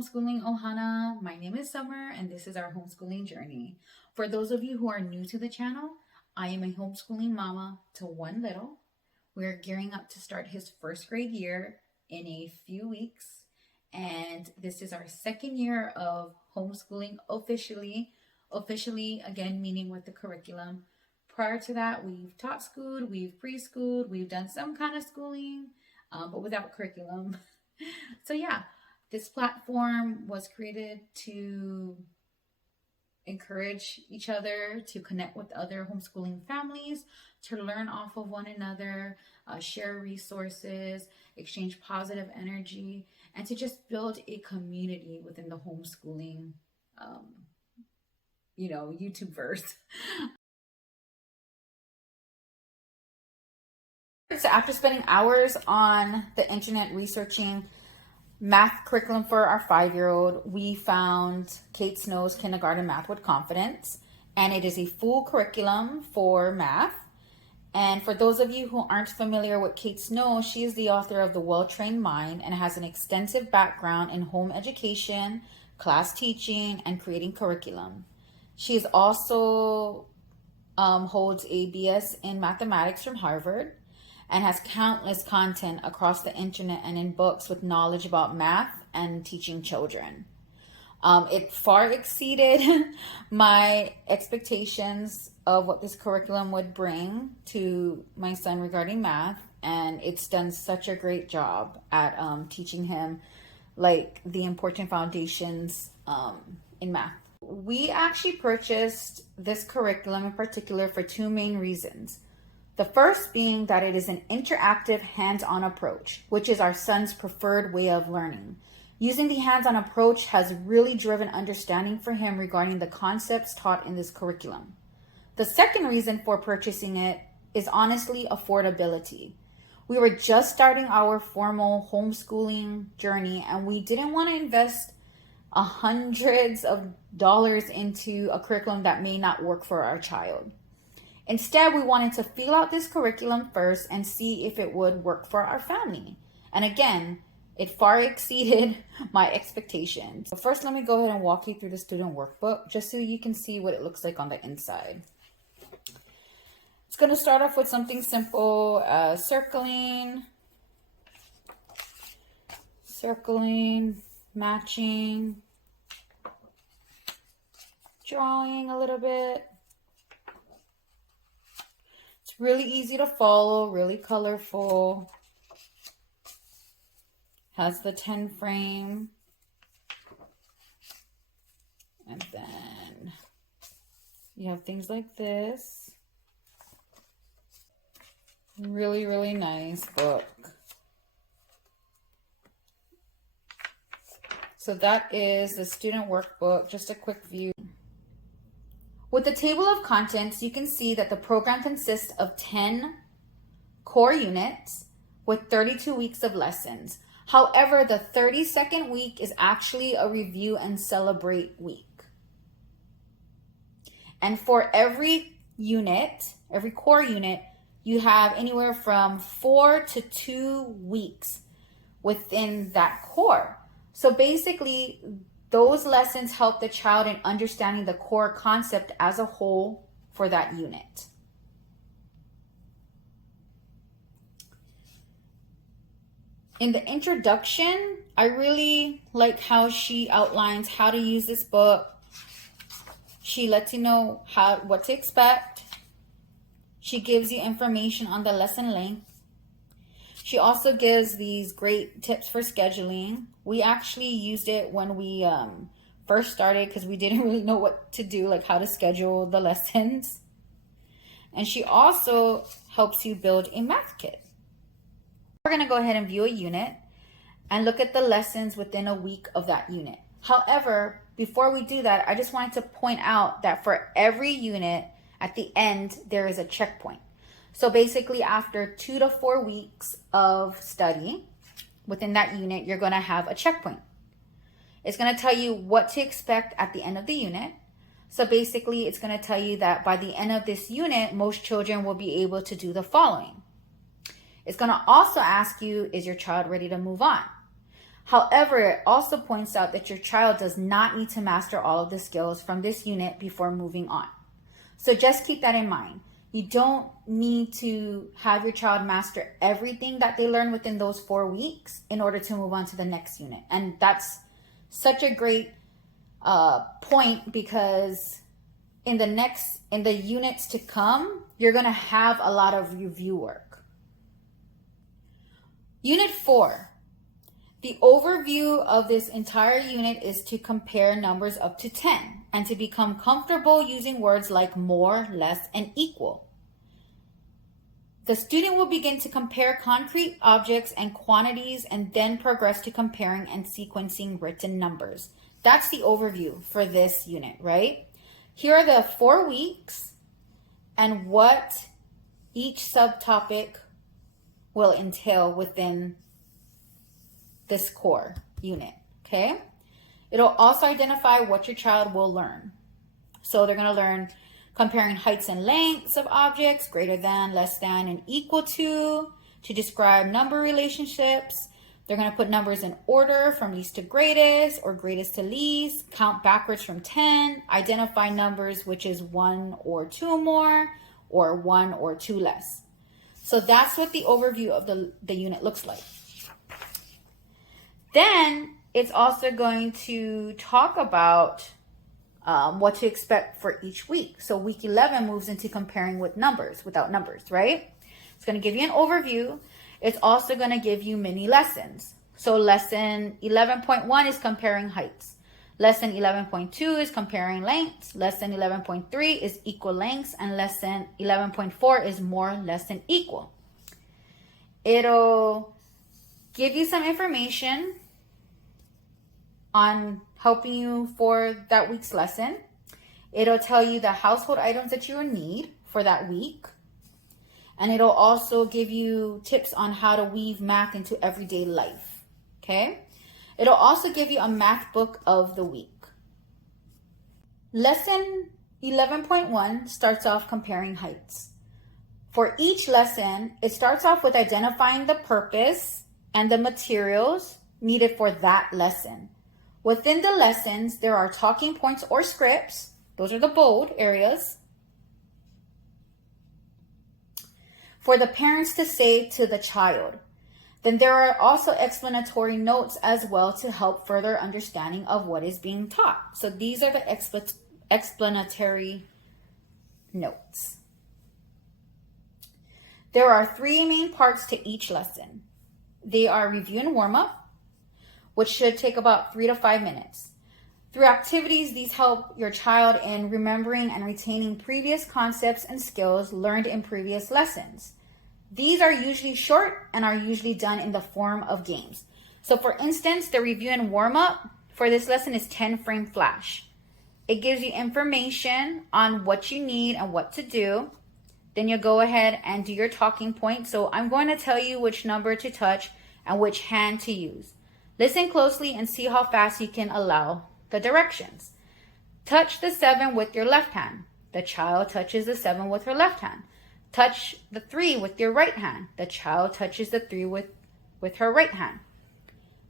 Homeschooling Ohana. My name is Summer and this is our homeschooling journey. For those of you who are new to the channel, I am a homeschooling mama to one little. We're gearing up to start his first grade year in a few weeks. And this is our second year of homeschooling officially. Officially, again, meaning with the curriculum. Prior to that, we've taught schooled, we've preschooled, we've done some kind of schooling, but without curriculum. So yeah, this platform was created to encourage each other, to connect with other homeschooling families, to learn off of one another, share resources, exchange positive energy, and to just build a community within the homeschooling, YouTube verse. So after spending hours on the internet researching math curriculum for our 5-year-old, we found Kate Snow's Kindergarten Math with Confidence, and it is a full curriculum for math. And for those of you who aren't familiar with Kate Snow, she is the author of The Well-Trained Mind and has an extensive background in home education, class teaching, and creating curriculum. She is also holds a BS in mathematics from Harvard, and has countless content across the internet and in books with knowledge about math and teaching children. It far exceeded my expectations of what this curriculum would bring to my son regarding math, and it's done such a great job at teaching him like the important foundations in math. We actually purchased this curriculum in particular for two main reasons. The first being that it is an interactive hands-on approach, which is our son's preferred way of learning. Using the hands-on approach has really driven understanding for him regarding the concepts taught in this curriculum. The second reason for purchasing it is honestly affordability. We were just starting our formal homeschooling journey and we didn't want to invest hundreds of dollars into a curriculum that may not work for our child. Instead, we wanted to feel out this curriculum first and see if it would work for our family. And again, it far exceeded my expectations. So first, let me go ahead and walk you through the student workbook just so you can see what it looks like on the inside. It's going to start off with something simple, circling, matching, drawing a little bit. Really easy to follow, really colorful. Has the 10 frame. And then you have things like this. Really, really nice book. So that is the student workbook, just a quick view. With the table of contents, you can see that the program consists of 10 core units with 32 weeks of lessons. However, the 32nd week is actually a review and celebrate week. And for every unit, every core unit, you have anywhere from 4 to 2 weeks within that core. So basically, those lessons help the child in understanding the core concept as a whole for that unit. In the introduction, I really like how she outlines how to use this book. She lets you know what to expect. She gives you information on the lesson length. She also gives these great tips for scheduling. We actually used it when we first started because we didn't really know what to do, like how to schedule the lessons. And she also helps you build a math kit. We're going to go ahead and view a unit and look at the lessons within a week of that unit. However, before we do that, I just wanted to point out that for every unit, at the end, there is a checkpoint. So basically, after 2 to 4 weeks of study within that unit, you're going to have a checkpoint. It's going to tell you what to expect at the end of the unit. So basically, it's going to tell you that by the end of this unit, most children will be able to do the following. It's going to also ask you, is your child ready to move on? However, it also points out that your child does not need to master all of the skills from this unit before moving on. So just keep that in mind. You don't need to have your child master everything that they learn within those 4 weeks in order to move on to the next unit. And that's such a great point, because in the units to come, you're going to have a lot of review work. Unit 4. The overview of this entire unit is to compare numbers up to 10 and to become comfortable using words like more, less, and equal. The student will begin to compare concrete objects and quantities and then progress to comparing and sequencing written numbers. That's the overview for this unit, right? Here are the 4 weeks and what each subtopic will entail within this core unit, okay? It'll also identify what your child will learn. So they're going to learn comparing heights and lengths of objects, greater than, less than, and equal to describe number relationships. They're going to put numbers in order from least to greatest or greatest to least, count backwards from 10, identify numbers which is 1 or 2 more, or 1 or 2 less. So that's what the overview of the unit looks like. Then it's also going to talk about what to expect for each week. So week 11 moves into comparing with numbers, without numbers, right? It's going to give you an overview. It's also going to give you mini lessons. So lesson 11.1 is comparing heights. Lesson 11.2 is comparing lengths. Lesson 11.3 is equal lengths. And lesson 11.4 is more, less, and equal. It'll give you some information on helping you for that week's lesson. It'll tell you the household items that you will need for that week. And it'll also give you tips on how to weave math into everyday life, okay? It'll also give you a math book of the week. Lesson 11.1 starts off comparing heights. For each lesson, it starts off with identifying the purpose and the materials needed for that lesson. Within the lessons, there are talking points or scripts. Those are the bold areas for the parents to say to the child. Then there are also explanatory notes as well to help further understanding of what is being taught. So these are the explanatory notes. There are 3 main parts to each lesson. They are review and warm-up, which should take about 3 to 5 minutes. Through activities, these help your child in remembering and retaining previous concepts and skills learned in previous lessons. These are usually short and are usually done in the form of games. So for instance, the review and warm-up for this lesson is 10 frame flash. It gives you information on what you need and what to do. Then you go ahead and do your talking point. So I'm going to tell you which number to touch and which hand to use. Listen closely and see how fast you can allow the directions. Touch the 7 with your left hand. The child touches the 7 with her left hand. Touch the 3 with your right hand. The child touches the 3 with her right hand.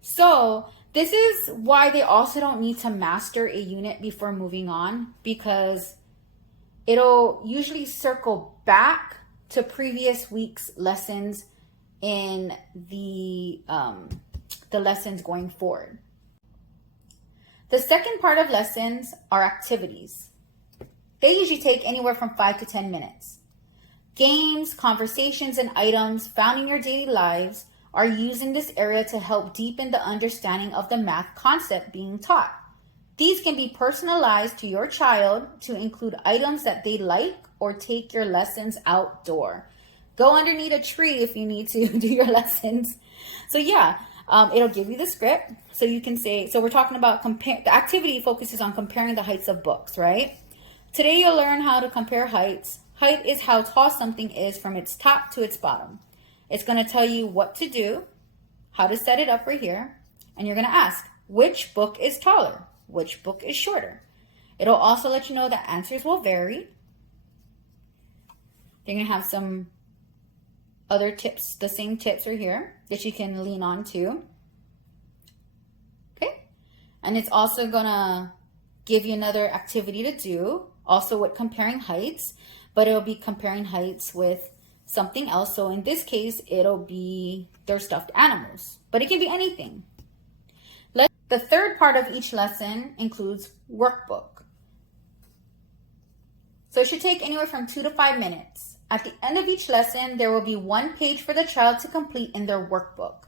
So this is why they also don't need to master a unit before moving on, because it'll usually circle back to previous week's lessons in the lessons going forward. The second part of lessons are activities. They usually take anywhere from 5 to 10 minutes. Games, conversations, and items found in your daily lives are used in this area to help deepen the understanding of the math concept being taught. These can be personalized to your child to include items that they like, or take your lessons outdoor. Go underneath a tree if you need to do your lessons. So yeah, it'll give you the script. So you can say, so we're talking about the activity focuses on comparing the heights of books, right? Today you'll learn how to compare heights. Height is how tall something is from its top to its bottom. It's going to tell you what to do, how to set it up right here. And you're going to ask, which book is taller? Which book is shorter? It'll also let you know that answers will vary. You're going to have some other tips, the same tips are here that you can lean on to. And it's also gonna give you another activity to do, also with comparing heights, but it'll be comparing heights with something else. So in this case, it'll be their stuffed animals, but it can be anything. The third part of each lesson includes workbook. So it should take anywhere from 2 to 5 minutes. At the end of each lesson, there will be one page for the child to complete in their workbook.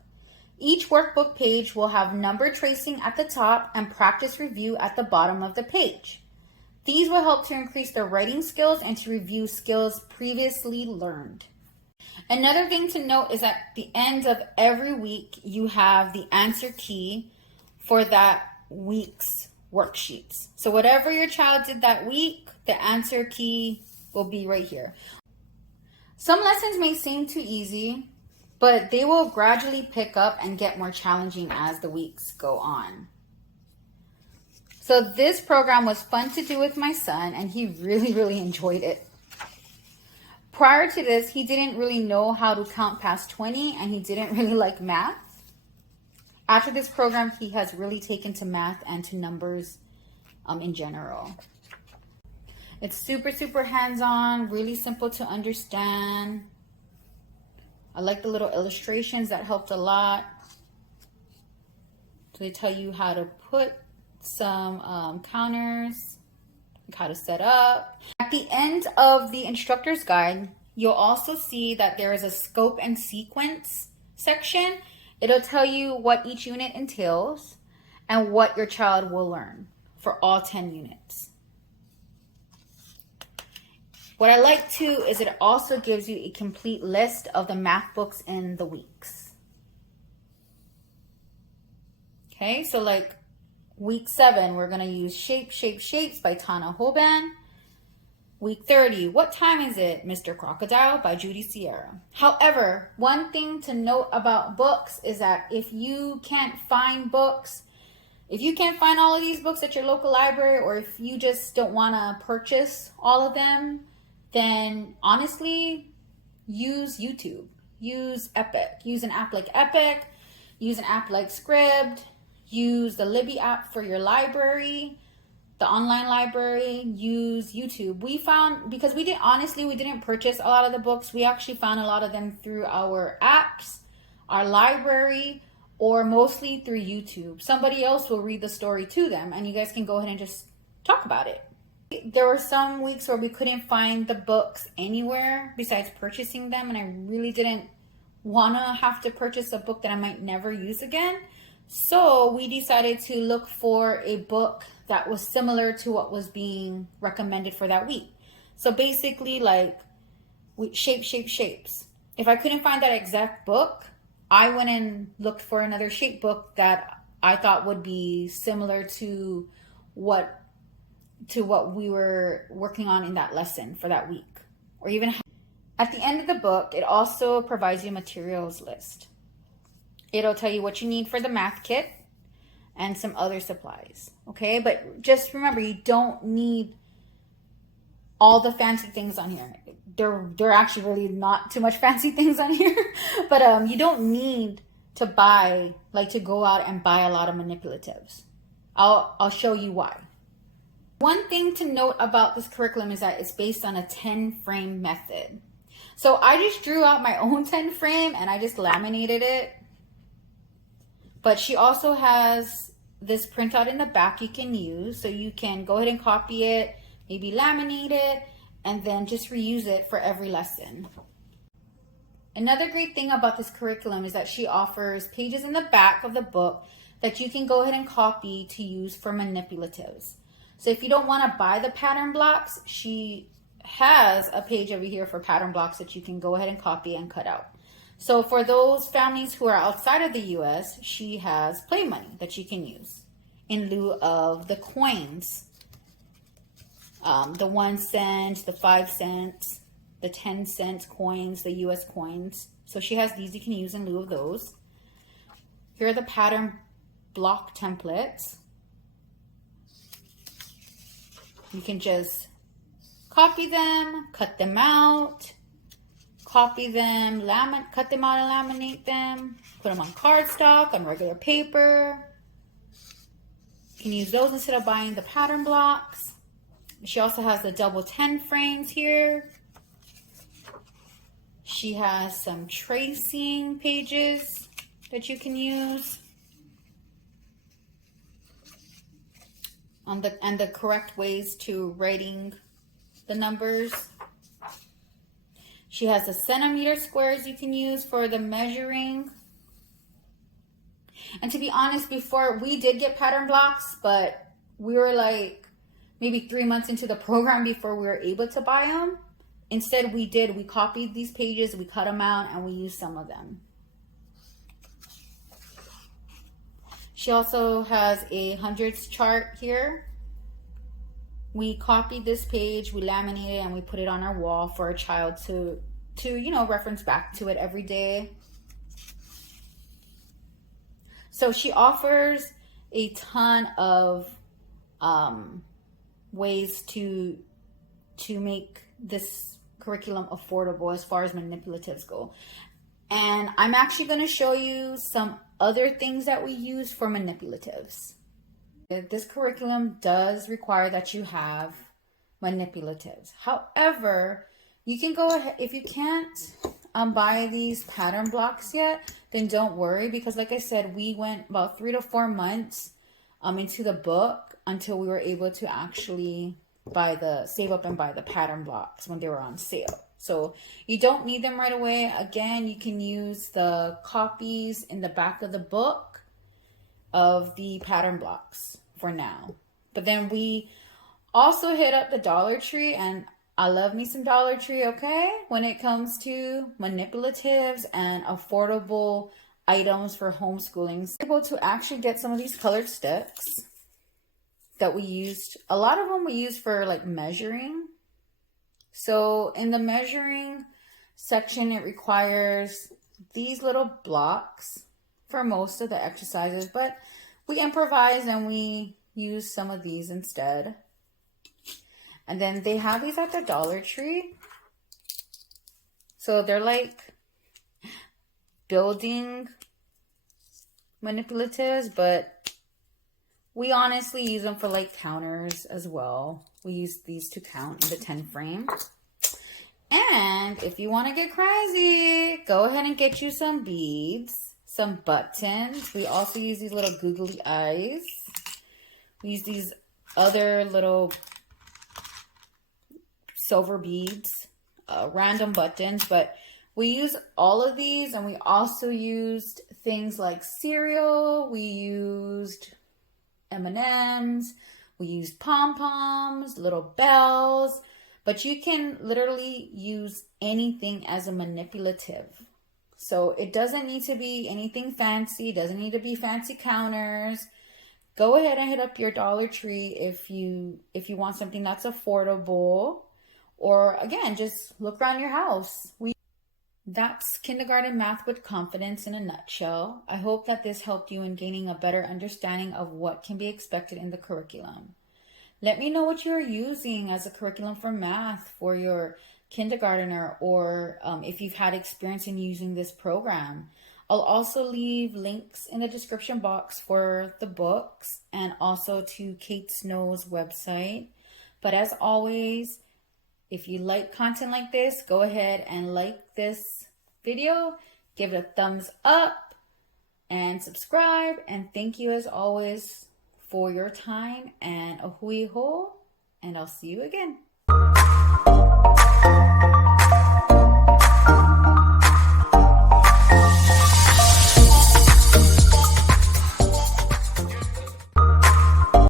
Each workbook page will have number tracing at the top and practice review at the bottom of the page. These will help to increase their writing skills and to review skills previously learned. Another thing to note is at the end of every week, you have the answer key for that week's worksheets. So whatever your child did that week, the answer key will be right here. Some lessons may seem too easy, but they will gradually pick up and get more challenging as the weeks go on. So this program was fun to do with my son, and he really enjoyed it. Prior to this, he didn't really know how to count past 20, and he didn't really like math. After this program, he has really taken to math and to numbers in general. It's super hands-on, really simple to understand. I like the little illustrations, that helped a lot. So they tell you how to put some counters, how to set up. At the end of the instructor's guide, you'll also see that there is a scope and sequence section. It'll tell you what each unit entails and what your child will learn for all 10 units. What I like too is it also gives you a complete list of the math books in the weeks. Okay, so like week 7, we're gonna use Shapes by Tana Hoban. Week 30, What Time Is It, Mr. Crocodile by Judy Sierra. However, one thing to note about books is that if you can't find books, if you can't find all of these books at your local library, or if you just don't want to purchase all of them, then honestly, use YouTube. Use Epic. Use an app like Epic. Use an app like Scribd. Use the Libby app for your library, the online library. Use YouTube. We found, because we didn't purchase a lot of the books. We actually found a lot of them through our apps, our library, or mostly through YouTube. Somebody else will read the story to them, and you guys can go ahead and just talk about it. There were some weeks where we couldn't find the books anywhere besides purchasing them, and I really didn't want to have to purchase a book that I might never use again. So we decided to look for a book that was similar to what was being recommended for that week. So basically, like shapes. If I couldn't find that exact book, I went and looked for another shape book that I thought would be similar to what we were working on in that lesson for that week. Or even at the end of the book, it also provides you a materials list. It'll tell you what you need for the math kit and some other supplies. Okay, but just remember, you don't need all the fancy things on here. There are actually really not too much fancy things on here, but you don't need to go out and buy a lot of manipulatives. I'll show you why. One thing to note about this curriculum is that it's based on a 10-frame method. So I just drew out my own 10 frame and I just laminated it. But she also has this printout in the back you can use. So you can go ahead and copy it, maybe laminate it, and then just reuse it for every lesson. Another great thing about this curriculum is that she offers pages in the back of the book that you can go ahead and copy to use for manipulatives. So if you don't want to buy the pattern blocks, she has a page over here for pattern blocks that you can go ahead and copy and cut out. So for those families who are outside of the US, she has play money that you can use in lieu of the coins. The 1 cent, the 5 cents, the 10-cent coins, the US coins. So she has these you can use in lieu of those. Here are the pattern block templates. You can just copy them, cut them out, copy them, cut them out and laminate them, put them on cardstock, on regular paper. You can use those instead of buying the pattern blocks. She also has the double 10 frames here. She has some tracing pages that you can use. And the correct ways to writing the numbers. She has the centimeter squares you can use for the measuring. And to be honest, before we did get pattern blocks, but we were like maybe 3 months into the program before we were able to buy them. Instead, we copied these pages, we cut them out, and we used some of them. She also has a hundreds chart here. We copied this page, we laminated it, and we put it on our wall for a child to reference back to it every day. So she offers a ton of ways to make this curriculum affordable as far as manipulatives go. And I'm actually going to show you some other things that we use for manipulatives. This curriculum does require that you have manipulatives. However, you can go ahead, if you can't buy these pattern blocks yet, then don't worry, because like I said, we went about 3 to 4 months into the book until we were able to actually save up and buy the pattern blocks when they were on sale. So you don't need them right away. Again, you can use the copies in the back of the book of the pattern blocks for now. But then we also hit up the Dollar Tree, and I love me some Dollar Tree, okay? When it comes to manipulatives and affordable items for homeschooling. So able to actually get some of these colored sticks that we used. A lot of them we use for like measuring. So in the measuring section, it requires these little blocks for most of the exercises, but we improvise and we use some of these instead. And then they have these at the Dollar Tree. So they're like building manipulatives, but we honestly use them for like counters as well. We use these to count in the 10 frame. And if you want to get crazy, go ahead and get you some beads, some buttons. We also use these little googly eyes. We use these other little silver beads, random buttons, but we use all of these, and we also used things like cereal. We used M&Ms. We used pom-poms, little bells, but you can literally use anything as a manipulative. So it doesn't need to be anything fancy. It doesn't need to be fancy counters. Go ahead and hit up your Dollar Tree if you want something that's affordable, or again, just look around your house. That's kindergarten math with confidence in a nutshell. I hope that this helped you in gaining a better understanding of what can be expected in the curriculum. Let me know what you're using as a curriculum for math for your kindergartner, or if you've had experience in using this program. I'll also leave links in the description box for the books and also to Kate Snow's website. But as always, if you like content like this, go ahead and like this video, give it a thumbs up, and subscribe. And thank you as always for your time, and a hui ho, and I'll see you again.